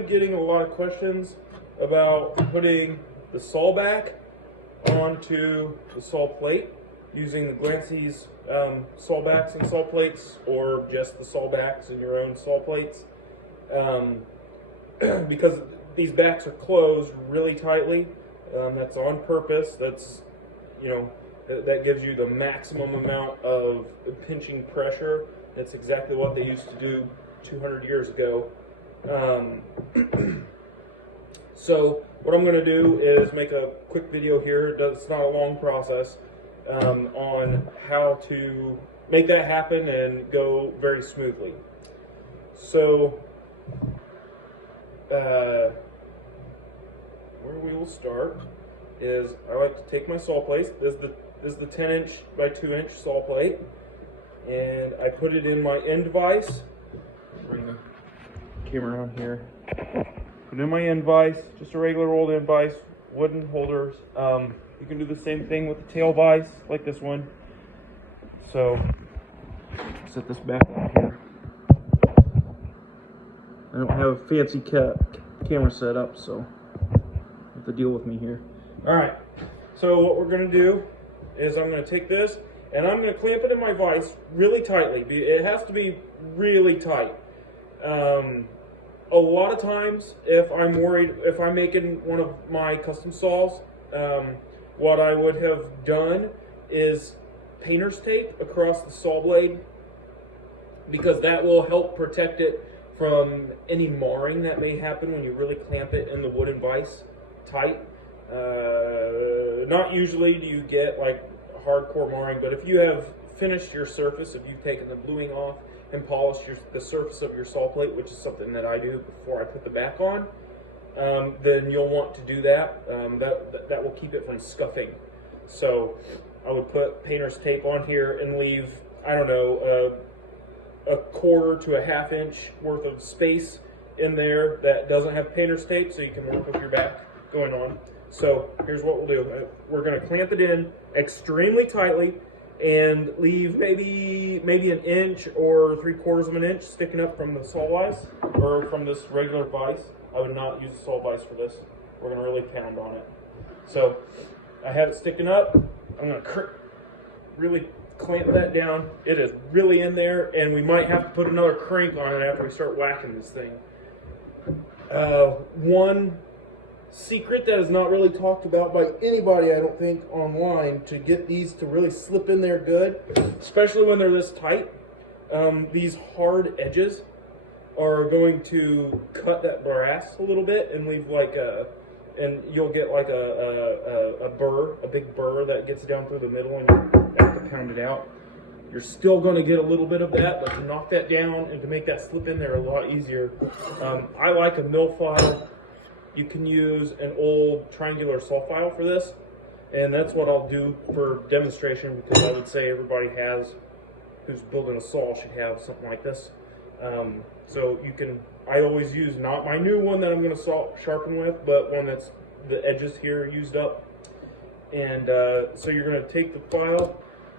am getting a lot of questions about putting the saw back onto the saw plate using the Glancy's saw backs and saw plates, or just the saw backs and your own saw plates, because these backs are closed really tightly. That's on purpose. That's, you know, that gives you the maximum amount of pinching pressure. That's exactly what they used to do 200 years ago. So what I'm going to do is make a quick video here. It's not a long process on how to make that happen and go very smoothly. So where we will start is I like to take my saw plate. This is the 10" by 2" saw plate, and I put it in my end vise. Bring the camera on here. Put it in my end vise, just a regular old end vise, wooden holders. You can do the same thing with the tail vise, like this one. So, set this back up here. I don't have a fancy camera set up, so you have to deal with me here. Alright, so what we're going to do is I'm going to take this and I'm going to clamp it in my vise really tightly. It has to be really tight. A lot of times, if I'm worried, if I'm making one of my custom saws, what I would have done is painter's tape across the saw blade, because that will help protect it from any marring that may happen when you really clamp it in the wooden vise tight. Not usually do you get like hardcore marring, but if you have finished your surface, if you've taken the bluing off and polished the surface of your saw plate, which is something that I do before I put the back on, then you'll want to do that. That will keep it from scuffing. So I would put painter's tape on here and leave, I don't know, a 1/4 to a 1/2 inch worth of space in there that doesn't have painter's tape, so you can work with your back going on. So here's what we'll do. We're going to clamp it in extremely tightly and leave maybe 1 inch or 3/4 of an inch sticking up from the saw vise, or from this regular vise. I would not use a saw vise for this. We're going to really pound on it. So I have it sticking up. I'm going to really clamp that down. It is really in there, and we might have to put another crank on it after we start whacking this thing. One secret that is not really talked about by anybody, I don't think, online, to get these to really slip in there good, especially when they're this tight, these hard edges are going to cut that brass a little bit and leave like and you'll get like a burr, a big burr that gets down through the middle, and you have to pound it out. You're still going to get a little bit of that, but to knock that down and to make that slip in there a lot easier, I like a mill file. You can use an old triangular saw file for this, and that's what I'll do for demonstration, because I would say everybody who's building a saw should have something like this. So you can, I always use not my new one that I'm going to sharpen with, but one that's the edges here used up. And so you're going to take the file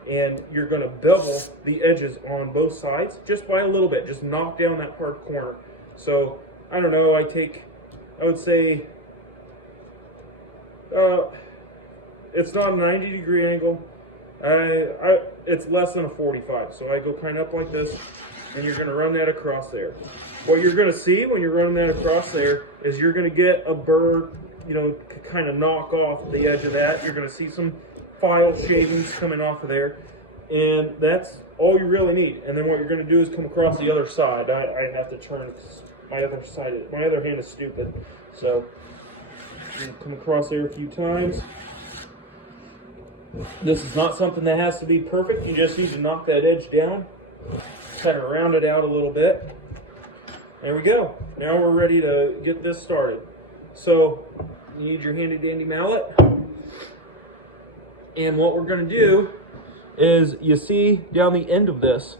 and you're going to bevel the edges on both sides just by a little bit. Just knock down that hard corner. So I don't know, I would say it's not a 90-degree angle. It's less than a 45. So I go kind of up like this, and you're going to run that across there. What you're going to see when you're running that across there is you're going to get a burr, you know, kind of knock off the edge of that. You're going to see some file shavings coming off of there, and that's all you really need. And then what you're going to do is come across the other side. I have to turn my other hand is stupid. So you're going to come across there a few times. This is not something that has to be perfect. You just need to knock that edge down, kind of round it out a little bit. There we go. Now we're ready to get this started. So you need your handy dandy mallet. And what we're going to do is, you see down the end of this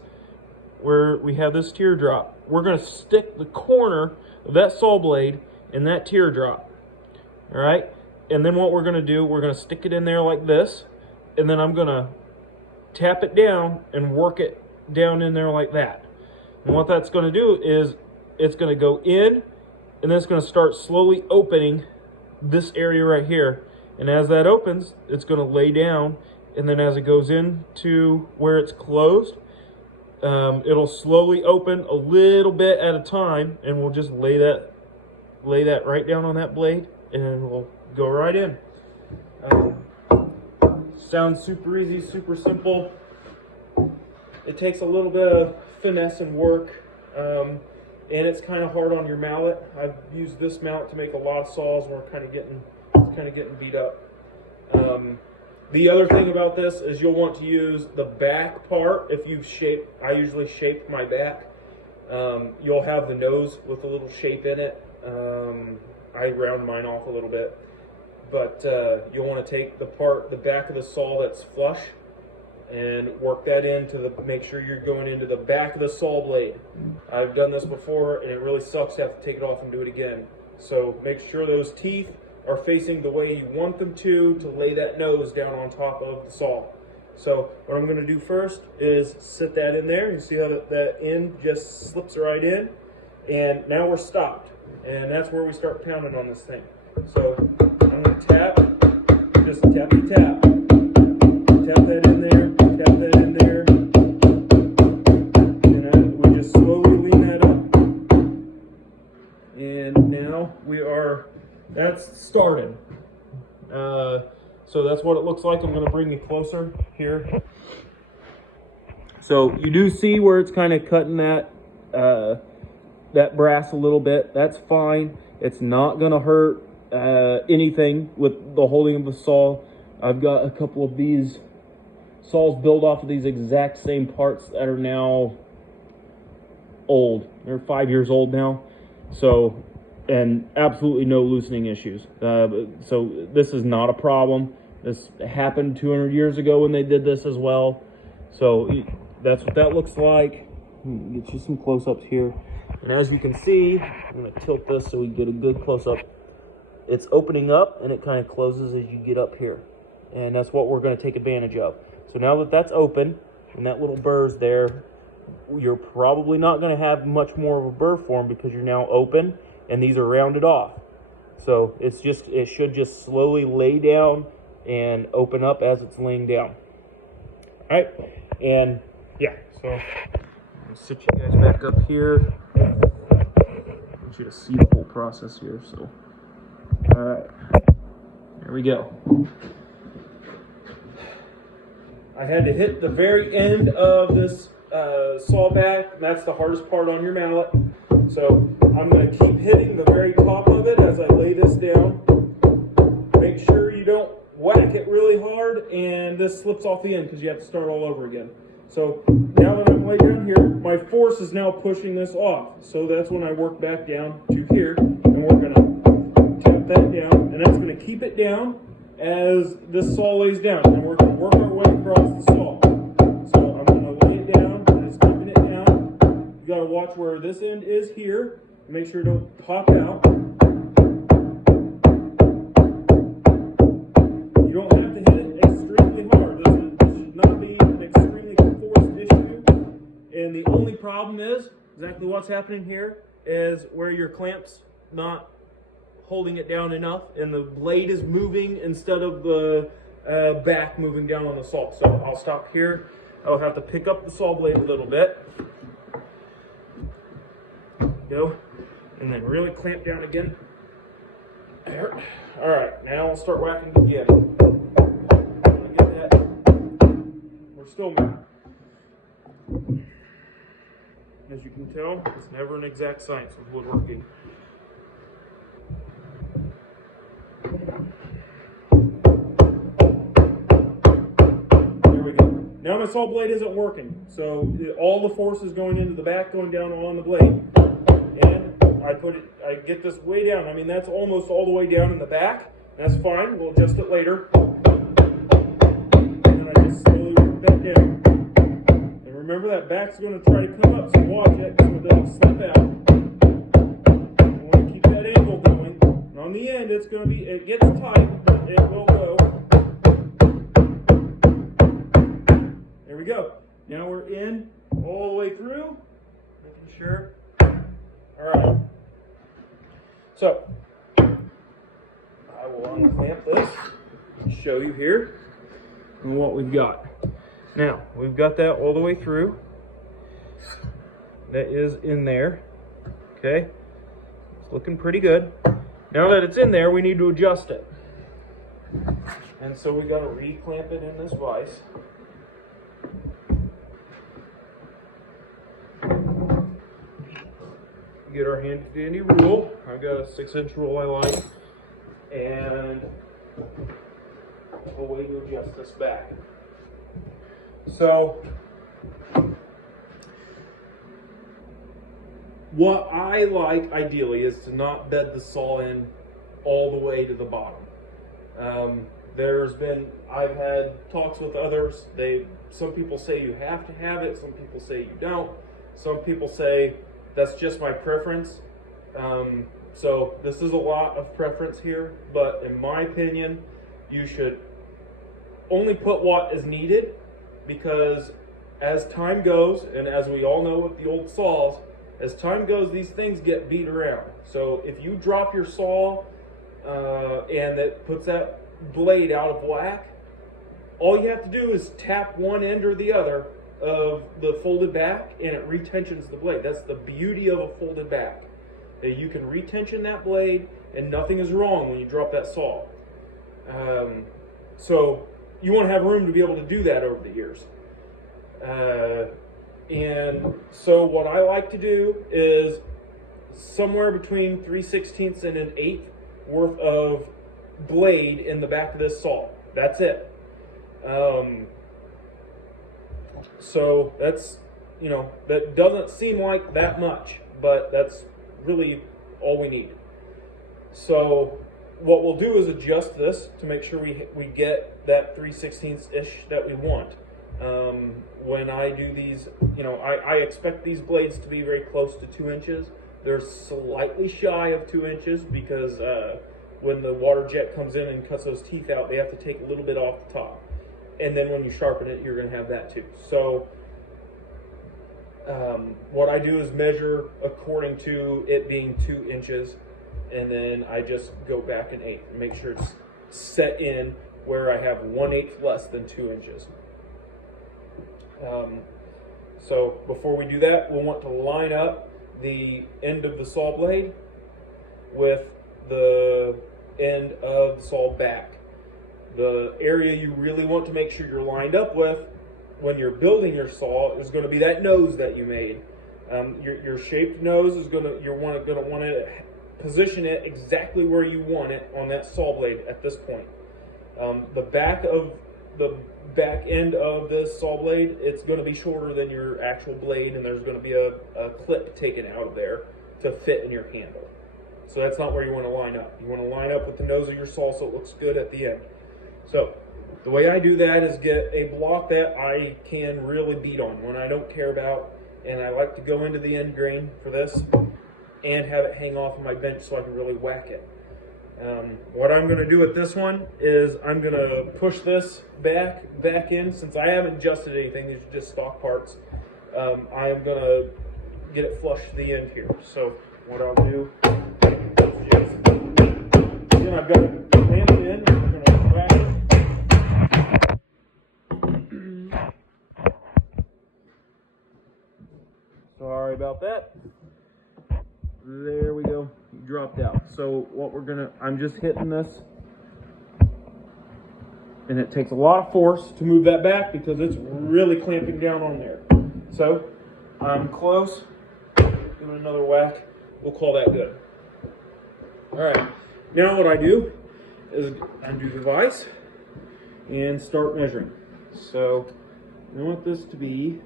where we have this teardrop, we're going to stick the corner of that saw blade in that teardrop. All right. And then what we're going to do, we're going to stick it in there like this. And then I'm going to tap it down and work it down in there like that. And what that's going to do is it's going to go in and then it's going to start slowly opening this area right here. And as that opens, it's going to lay down, and then as it goes into where it's closed, it'll slowly open a little bit at a time, and we'll just lay that right down on that blade, and we'll go right in. Sounds super easy, super simple. It takes a little bit of finesse and work, and it's kind of hard on your mallet. I've used this mallet to make a lot of saws, and we're kind of getting beat up. The other thing about this is you'll want to use the back part. If you shape, I usually shape my back. You'll have the nose with a little shape in it. I round mine off a little bit, but you'll want to take the back of the saw that's flush and work that into make sure you're going into the back of the saw blade. I've done this before, and it really sucks to have to take it off and do it again. So make sure those teeth are facing the way you want them to lay that nose down on top of the saw. So what I'm going to do first is sit that in there. You see how that end just slips right in, and now we're stopped, and that's where we start pounding on this thing. So I'm going to tap, just tappy tap, tap that in there, tap that in there, and we just slowly lean that up, and now that's started. So that's what it looks like. I'm going to bring you closer here. So you do see where it's kind of cutting that brass a little bit. That's fine. It's not going to hurt anything with the holding of the saw. I've got a couple of these saws built off of these exact same parts that are now old. They're 5 years old now. So, and absolutely no loosening issues. So this is not a problem. This happened 200 years ago when they did this as well. So that's what that looks like. Get you some close-ups here. And as you can see, I'm going to tilt this so we get a good close-up. It's opening up, and it kind of closes as you get up here. And that's what we're going to take advantage of. So now that that's open, and that little burr's there, you're probably not going to have much more of a burr form because you're now open, and these are rounded off. So it should just slowly lay down and open up as it's laying down. All right, and yeah, so I'll sit you guys back up here. I want you to see the whole process here. So, all right, there we go. I had to hit the very end of this saw back, and that's the hardest part on your mallet. So I'm going to keep hitting the very top of it as I lay this down. Make sure you don't whack it really hard and this slips off the end because you have to start all over again. So now that I'm laid down here, my force is now pushing this off. So that's when I work back down to here, and we're going to tap that down, and that's going to keep it down as this saw lays down. And we're going to work our way across the saw. So I'm going to lay it down, and it's keeping it down. You got to watch where this end is here. Make sure it don't pop out. You don't have to hit it extremely hard. This should not be an extremely forced issue. And the only problem is, exactly what's happening here, is where your clamp's not holding it down enough, and the blade is moving instead of the back moving down on the saw. So I'll stop here. I'll have to pick up the saw blade a little bit. Go. And then really clamp down again. There. All right, now I'll start whacking again. Get that. We're still moving. As you can tell, it's never an exact science with woodworking. There we go. Now my saw blade isn't working, so all the force is going into the back, going down on the blade. And I get this way down. I mean, that's almost all the way down in the back. That's fine. We'll adjust it later. And I just slowly work that down. And remember, that back's going to try to come up, so watch it so it doesn't slip out. You want to keep that angle going. And on the end, it's going to be, it gets tight, but it will go. There we go. Now we're in all the way through. Making sure. All right. So I will unclamp this and show you here and what we've got. Now, we've got that all the way through. That is in there. Okay. It's looking pretty good. Now that it's in there, we need to adjust it. And so we got to re-clamp it in this vise. Get our handy dandy rule. I've got a 6-inch rule I like. And a way to adjust this back. So what I like ideally is to not bed the saw in all the way to the bottom. I've had talks with others. Some people say you have to have it. Some people say you don't. Some people say that's just my preference. So this is a lot of preference here, but in my opinion, you should only put what is needed, because as time goes, and as we all know with the old saws, as time goes, these things get beat around. So if you drop your saw and it puts that blade out of whack, all you have to do is tap one end or the other of the folded back and it retensions the blade. That's the beauty of a folded back. That you can retension that blade and nothing is wrong when you drop that saw. So you want to have room to be able to do that over the years. And so what I like to do is somewhere between 3/16 and an 1/8 worth of blade in the back of this saw. That's it. So that's, that doesn't seem like that much, but that's really all we need. So what we'll do is adjust this to make sure we get that 3/16-ish that we want. When I do these, I expect these blades to be very close to 2 inches. They're slightly shy of 2 inches because when the water jet comes in and cuts those teeth out, they have to take a little bit off the top. And then when you sharpen it, you're going to have that too. So what I do is measure according to it being 2 inches, and then I just go back 1/8 and make sure it's set in where I have 1/8 less than 2 inches. So before we do that, we'll want to line up the end of the saw blade with the end of the saw back. The area you really want to make sure you're lined up with when you're building your saw is going to be that nose that you made. Your shaped nose is going to want to position it exactly where you want it on that saw blade at this point. The back end of this saw blade, it's going to be shorter than your actual blade, and there's going to be a clip taken out of there to fit in your handle. So that's not where you want to line up. You want to line up with the nose of your saw so it looks good at the end. So the way I do that is get a block that I can really beat on, one I don't care about, and I like to go into the end grain for this and have it hang off of my bench so I can really whack it. What I'm going to do with this one is I'm going to push this back in. Since I haven't adjusted anything, these are just stock parts, I am going to get it flush to the end here. So what I'll do is just, again, I've got it clamped in, I'm going to crack it. Sorry about that. There we go, dropped out. So what I'm just hitting this, and it takes a lot of force to move that back because it's really clamping down on there. So I'm close, giving another whack, we'll call that good. All right, now what I do is undo the vise and start measuring. So I want this to be,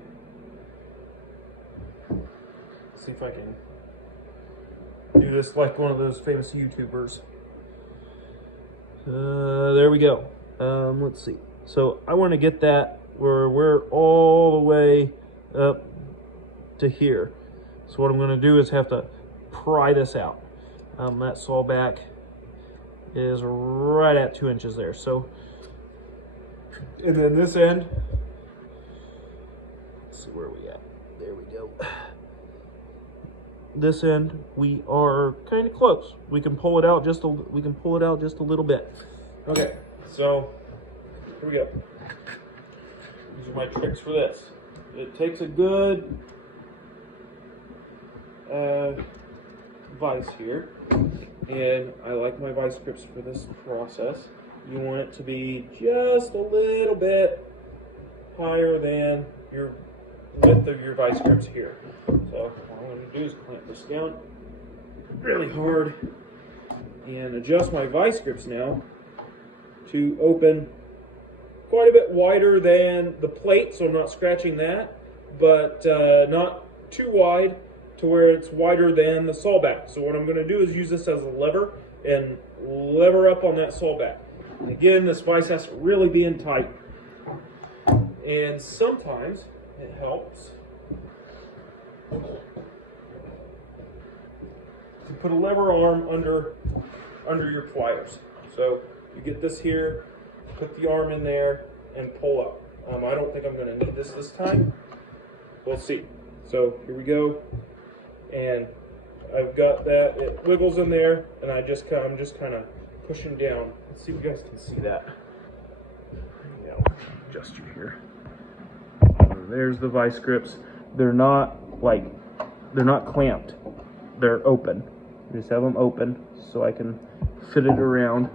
let's see if I can do this like one of those famous YouTubers. There we go. Let's see. So I want to get that where we're all the way up to here. So what I'm going to do is have to pry this out. That saw back is right at 2 inches there. So, and then this end, let's see where we at. There we go. this end, we are kind of close. We can pull it out just a little bit. Okay, so here we go. These are my tricks for this. It takes a good vise here, and I like my vice grips for this process. You want it to be just a little bit higher than your width of your vice grips here. So what I'm going to do is clamp this down really hard and adjust my vice grips now to open quite a bit wider than the plate, so I'm not scratching that, but not too wide to where it's wider than the saw back. So what I'm going to do is use this as a lever and lever up on that saw back. And again, this vise has to really be in tight. And sometimes it helps to put a lever arm under your pliers. So you get this here, put the arm in there, and pull up. I don't think I'm going to need this time. We'll see. So here we go, and I've got that. It wiggles in there, and I'm just kind of pushing down. Let's see if you guys can see that. Yeah, adjust you here. There's the vice grips. They're not clamped. They're open. I just have them open so I can fit it around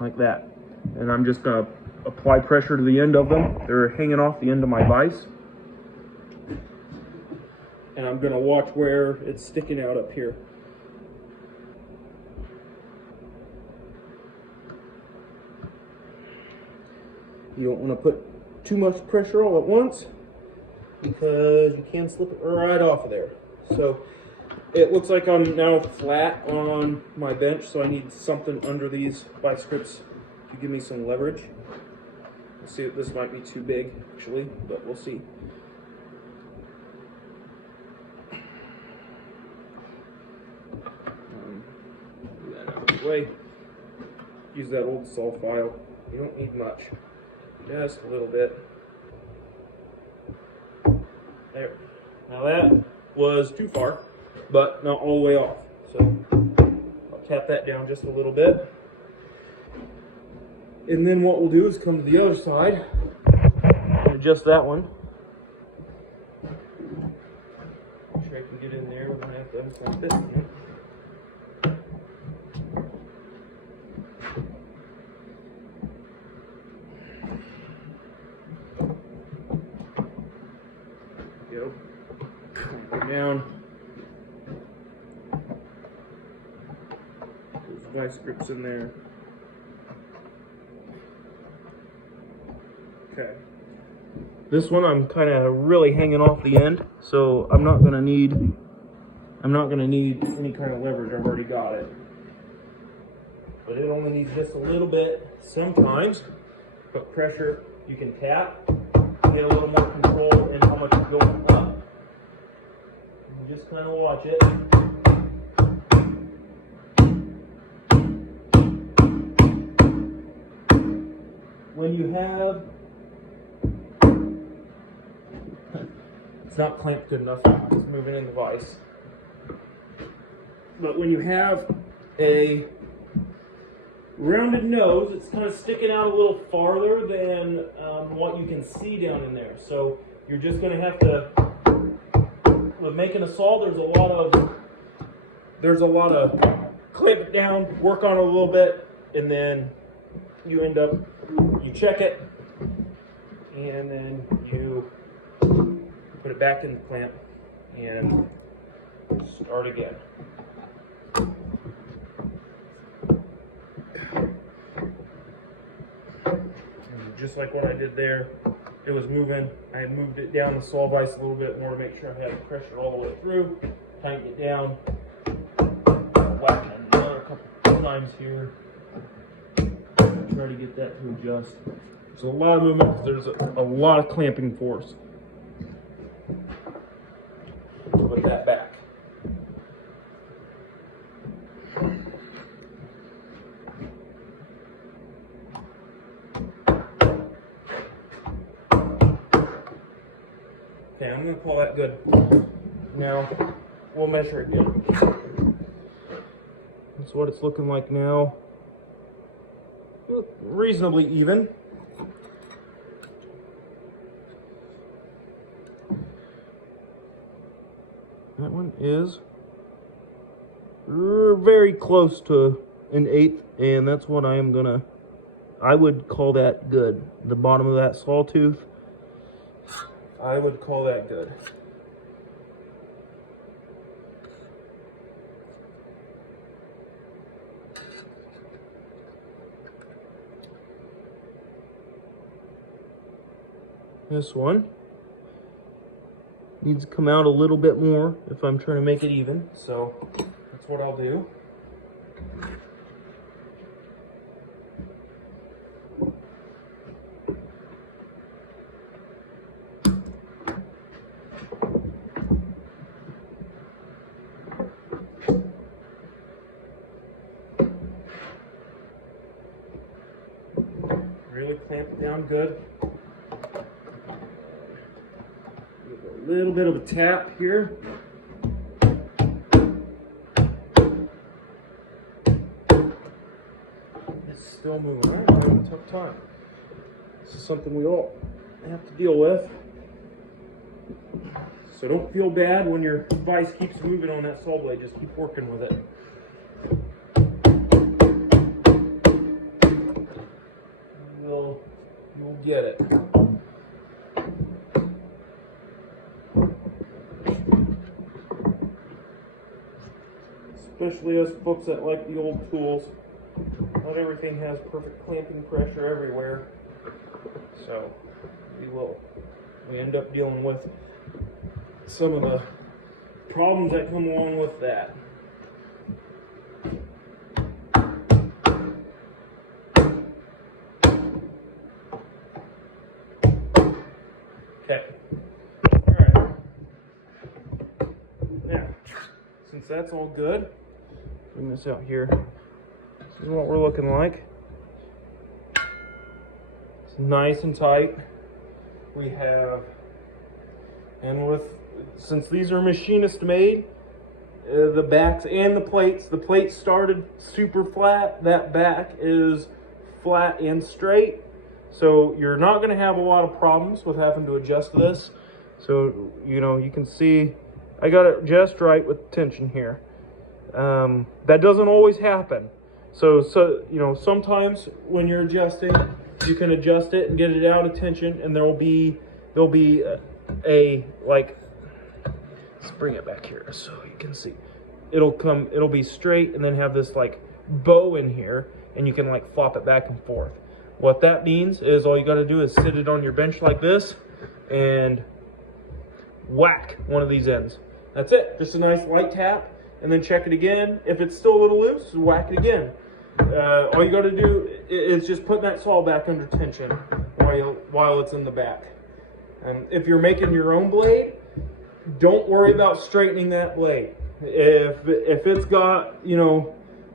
like that. And I'm just gonna apply pressure to the end of them. They're hanging off the end of my vise. And I'm gonna watch where it's sticking out up here. You don't want to put too much pressure all at once because you can slip it right off of there. So it looks like I'm now flat on my bench, so I need something under these vice grips to give me some leverage. Let's see, this might be too big actually, but we'll see. Move that out of the way. Use that old saw file. You don't need much. Just a little bit. There. Now that was too far, but not all the way off. So I'll tap that down just a little bit. And then what we'll do is come to the other side and adjust that one. Make sure I can get in there. We're going to have to unclamp it. Go. Clamp it down. Those vice grips in there. Okay. This one I'm kind of really hanging off the end, so I'm not gonna need any kind of leverage. I've already got it. But it only needs just a little bit. Sometimes, put pressure, you can tap, get a little more control in how much is going up. And just kind of watch it. When you have, it's not clamped good enough, it's moving in the vise. But when you have a rounded nose, it's kind of sticking out a little farther than what you can see down in there. So you're just going to have to, with making a saw, there's a lot of clamp it down, work on it a little bit, and then you end up, you check it, and then you put it back in the clamp and start again. And just like what I did there, it was moving. I moved it down the saw vise a little bit more to make sure I had pressure all the way through. Tighten it down. Whack it another couple times here. Try to get that to adjust. There's a lot of movement because there's a lot of clamping force. Put that back. Okay, I'm going to call that good. Now, we'll measure again. That's what it's looking like now. Reasonably even. That one is very close to an 1/8, and that's what I would call that good. The bottom of that sawtooth, I would call that good. This one needs to come out a little bit more if I'm trying to make it even, so that's what I'll do. Really clamp it down good. A little bit of a tap here. It's still moving. I'm having a tough time. This is something we all have to deal with. So don't feel bad when your vise keeps moving on that saw blade. Just keep working with it. You'll get it. Especially us folks that like the old tools. Not everything has perfect clamping pressure everywhere. So we end up dealing with some of the problems that come along with that. Okay. Alright. Now, since that's all good, bring this out here. This is what we're looking like. It's nice and tight. We have, and since these are machinist made, the backs and the plates started super flat. That back is flat and straight. So you're not going to have a lot of problems with having to adjust this. So, you can see I got it just right with tension here. That doesn't always happen. So sometimes when you're adjusting, you can adjust it and get it out of tension, and there'll be a like, let's bring it back here so you can see. It'll be straight and then have this like bow in here, and you can like flop it back and forth. What that means is all you got to do is sit it on your bench like this and whack one of these ends. That's it. Just a nice light tap, and then check it again. If it's still a little loose, whack it again. All you got to do is just put that saw back under tension while it's in the back. And if you're making your own blade, don't worry about straightening that blade. If it's got,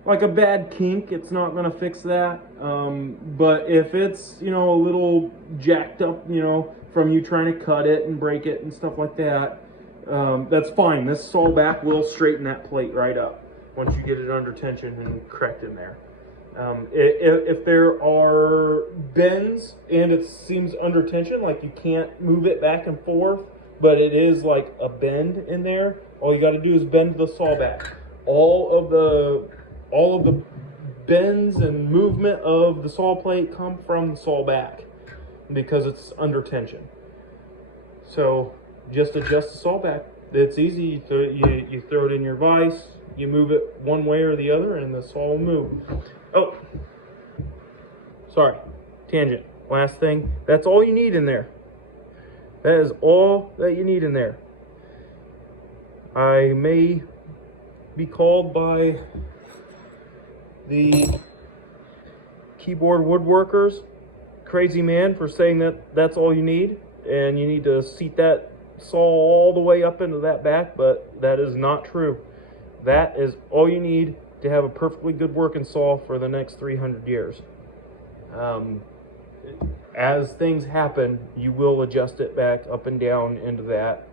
like a bad kink, it's not going to fix that. But if it's, a little jacked up, from you trying to cut it and break it and stuff like that, that's fine. This saw back will straighten that plate right up once you get it under tension and correct in there. If there are bends and it seems under tension, like you can't move it back and forth, but it is like a bend in there, all you got to do is bend the saw back. All of the bends and movement of the saw plate come from the saw back because it's under tension. So just adjust the saw back. It's easy. You throw it in your vise, you move it one way or the other, and the saw will move. Oh, sorry, tangent. Last thing, that's all you need in there. That is all that you need in there. I may be called by the keyboard woodworkers crazy man for saying that that's all you need, and you need to seat that saw all the way up into that back, but that is not true. That is all you need to have a perfectly good working saw for the next 300 years. As things happen, you will adjust it back up and down into that.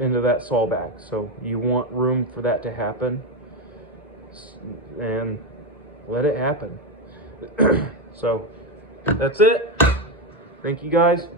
into that saw back. So you want room for that to happen, and let it happen. So that's it. Thank you guys.